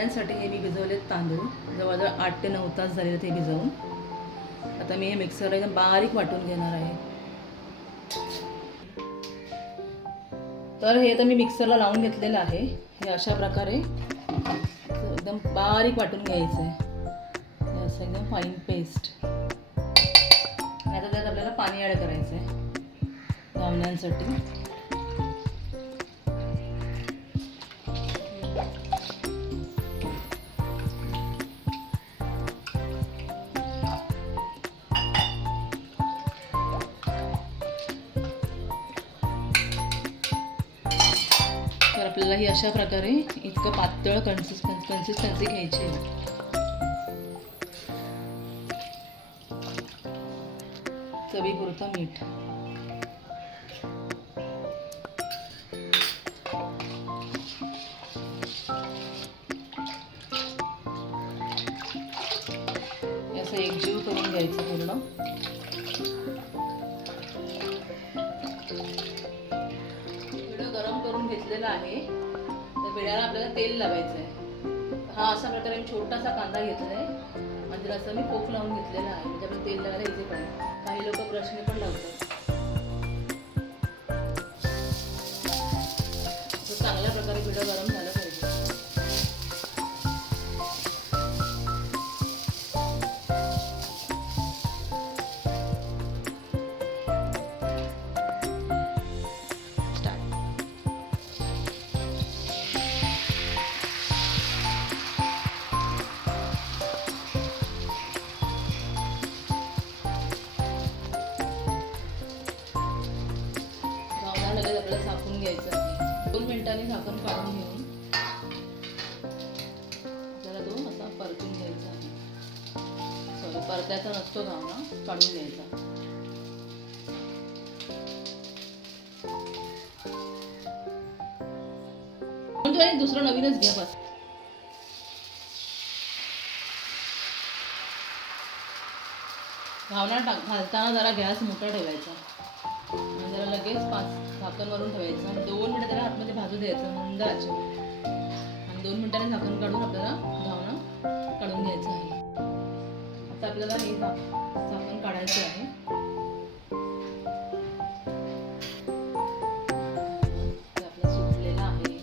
घावण्यांसाठी हे मी भिजवलेत तांदूळ. जवळजवळ 8 ते 9 तास झाले ते भिजवून. आता मी हे मिक्सरला एकदम बारीक वाटून घेणार आहे. तर हे तर मी मिक्सरला लावून घेतलेलं आहे. हे अशा प्रकारे एकदम बारीक वाटून घ्यायचं आहे. असं एकदम फाईन पेस्ट. आता त्यात आपल्याला पाणी ॲड करायचं आहे घावण्यांसाठी. तर आपल्याला ही अशा प्रकारे इतकं पातळ कन्सिस्टन्सी घ्यायची आहे. चवीपुरतं मीठ. असं एकजीव करून घ्यायचं पूर्ण. गरम करून घेतलेला आहे. तर वेळाला आपल्याला तेल लावायचं आहे. हा अशा प्रकारे मी छोटासा कांदा घेतला आहे. म्हणजे असं मी पोक लावून घेतलेला आहे. म्हणजे आपण तेल लावायला इझी पडेल. काही लोक ब्रशने पण लावतात. चांगल्या प्रकारे पिठं गरम झालं पाहिजे. लगेच आपल्याला झाकून घ्यायचं आहे. 2 मिनिटांनी झाकण काढून घेऊन आपल्याला तो असा परतून घ्यायचा आहे. सॉरी, परतायचा नसतो घावना, काढून घ्यायचा. दुसरं नवीनच घ्या बस. घावना घालताना जरा गॅस मोठा ठेवायचा. जरा लगेच झाकण वरून ठेवायचं आणि 2 मिनिटं त्याला आतमध्ये भाजू द्यायचं मंद आचेवर. आणि 2 मिनिटांनी झाकण काढून आपल्याला घावणं काढून घ्यायचं आहे. आता आपल्याला हे झाकण काढायचं आहे. ते आपलं सुटलेलं आहे.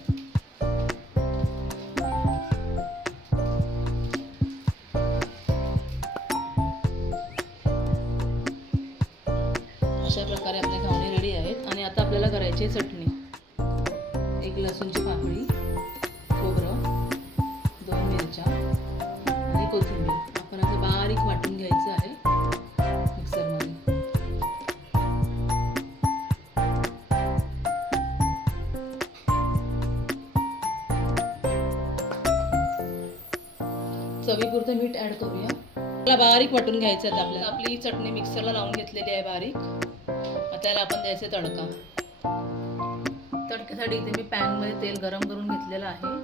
अशा प्रकारे आपले घावणे रेडी आहेत. आणि आता आपल्याला करायची चटणी. 1 लसूणची पाकळी, खोबरं, 2 मिरच्या आणि कोथिंबीर. आपण असं बारीक वाटून घ्यायचं आहे मिक्सरमध्ये. चवीपुरतं मीठ ॲड करूया. त्याला बारीक वाटून घ्यायचं आहे. आपल्याला आपली चटणी मिक्सरला लावून घेतलेली आहे बारीक. त्याला आपण द्यायचे तडका. तडक्यासाठी इथे मी पॅनमध्ये तेल गरम करून घेतलेलं आहे.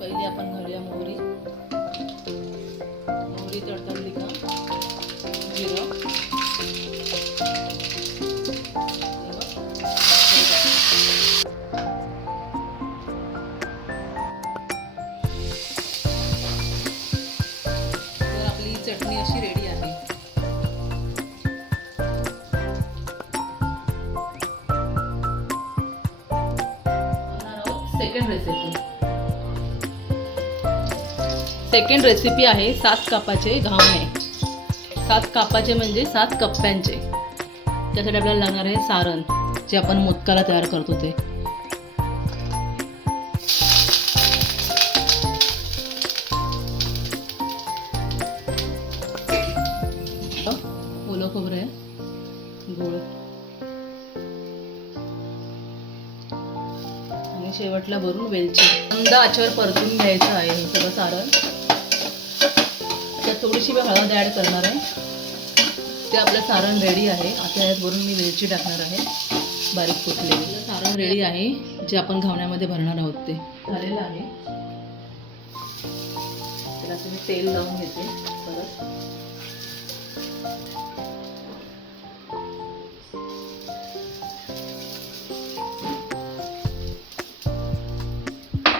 पहिले आपण घालूया मोहरी. मोहरी तडतडली का जिरं, चटणी अशी रेडी आहे. सेकंड रेसिपी आहे 7 कापाचे घावणे. 7 कापाचे म्हणजे 7 कप्प्यांचे. त्यासाठी आपल्याला लागणार आहे सारण, जे आपण मोदकाला तयार करतो ते. ओलं खोबरं आहे, गूळ आणि शेवटला भरून वेलची. मंद आचेवर परतून घ्यायचं आहे हे सगळं सारण. त्यात थोडीशी मी हळद ॲड करणार आहे. ते आपलं सारण रेडी आहे. आता यात वरून मी वेलची टाकणार आहे बारीक कुटलेली. सारण रेडी आहे, जे आपण घावण्यामध्ये भरणार आहोत ते झालेलं आहे. त्याला तुम्ही तेल लावून घेते परत.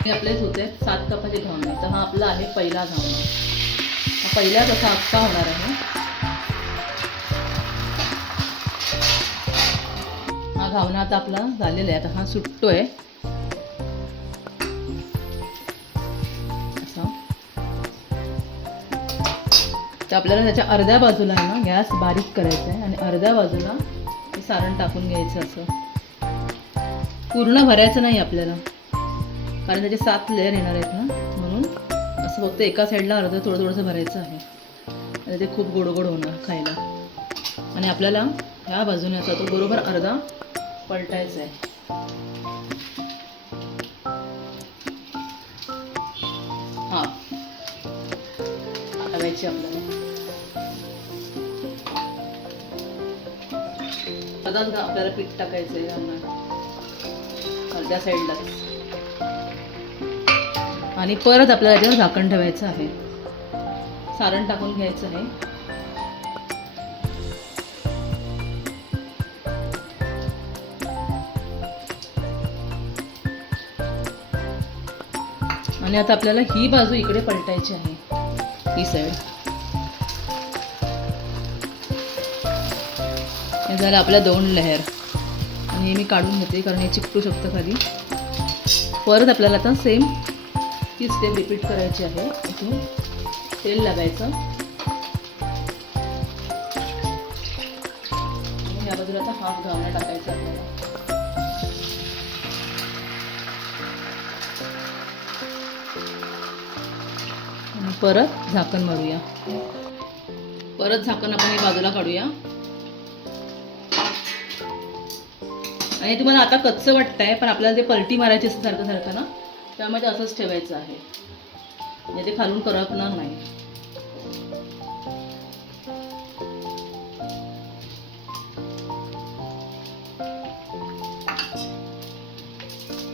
हे आपलेच होते 7 कपाचे घावणे. तर हा आपला आहे पहिला घावणा. हा पहिलाच असा अख्खा होणार आहे. हा घावणा आता आपला झालेला आहे. आता हा सुटतोय असा. तर आपल्याला त्याच्या अर्ध्या बाजूला आहे ना गॅस बारीक करायचा आहे आणि अर्ध्या बाजूला हे सारण टाकून घ्यायचं असं. पूर्ण भरायचं नाही आपल्याला, कारण त्याचे 7 लेअर येणार आहेत ना, म्हणून असं फक्त एका साईडला अर्धं थोडंसं भरायचं आहे. आणि ते खूप गोड गोड होणार खायला. आणि आपल्याला ह्या बाजूने असा तो बरोबर अर्धा पलटायचा आहे. हा हलवायची आपल्याला. आताच आपल्याला पीठ टाकायचं आहे अर्ध्या साईडला. आणि परत आपल्याला त्याच्यावर झाकण ठेवायचं आहे. सारण टाकून घ्यायचं आहे. आणि आता आपल्याला ही बाजू इकडे पलटायची आहे, ही साईड. हे झालं आपल्या 2 लेअर. आणि हे मी काढून घेते कारण हे चिकटू शकतं खाली. परत आपल्याला आता सेम ही स्टेप रिपीट करायची आहे. इथून तेल लावायचं आणि या बाजूला आता हाफ घावणा टाकायचा आपल्याला. आणि परत झाकण मारूया. परत झाकण आपण ही बाजूला काढूया. आणि तुम्हाला आता कच्चं वाटतंय, पण आपल्याला ते पलटी मारायची असते सारखं सारखं ना, त्यामध्ये असंच ठेवायचं आहे, म्हणजे ते खालून करपणार नाही.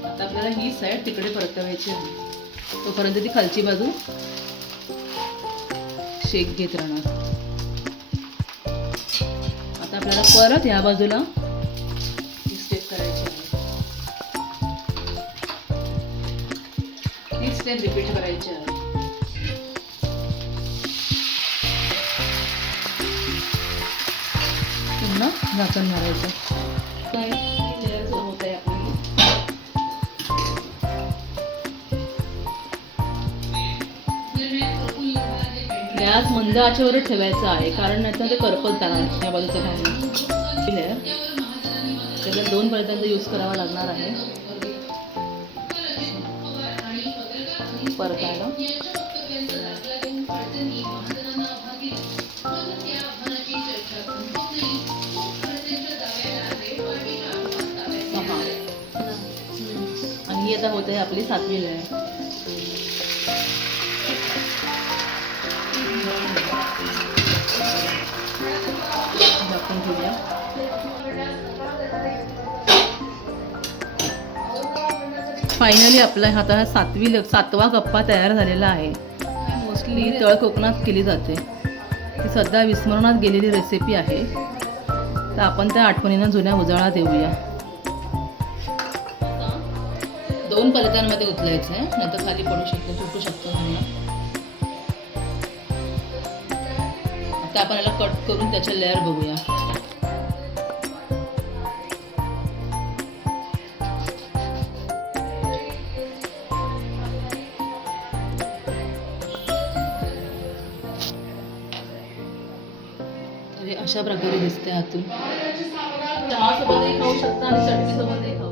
आता आपल्याला ही साईड तिकडे परतवायची आहे, तोपर्यंत ती खालची बाजू शेक घेत राहणार. आता आपल्याला परत या बाजूला स्टेप रिपीट करायची आहे. पुन्हा झाकण मारायचं. काय लेअर होत आहे आपली. गॅस मंद आचेवर ठेवायचा आहे, कारण नाहीतर ते करपत जाणार. या बाजूचं घालून लेअर त्याला 2 पर्यंत यूज करावा लागणार आहे परतायला. आणि ही आता होते आपली 7वी लेअर. झाकून ठेवूया. फायनली आपला आता 7वा गप्पा तयार झालेला आहे. मोस्टली तळ कोकणात केली जाते. ती सध्या विस्मरणात गेलेली रेसिपी आहे, तर आपण त्या आठवणींना जुन्या उजाळा देऊया. 2 पलटांमध्ये उचलायचं आहे, नंतर खाली पडू शकतो, तुटू शकतो म्हणून. आता आपण याला कट करून त्याचे लेअर बघूया. अशा प्रकारे दिसते आतून. चहा सोबतही खाऊ शकता आणि चटणी सोबतही खाऊ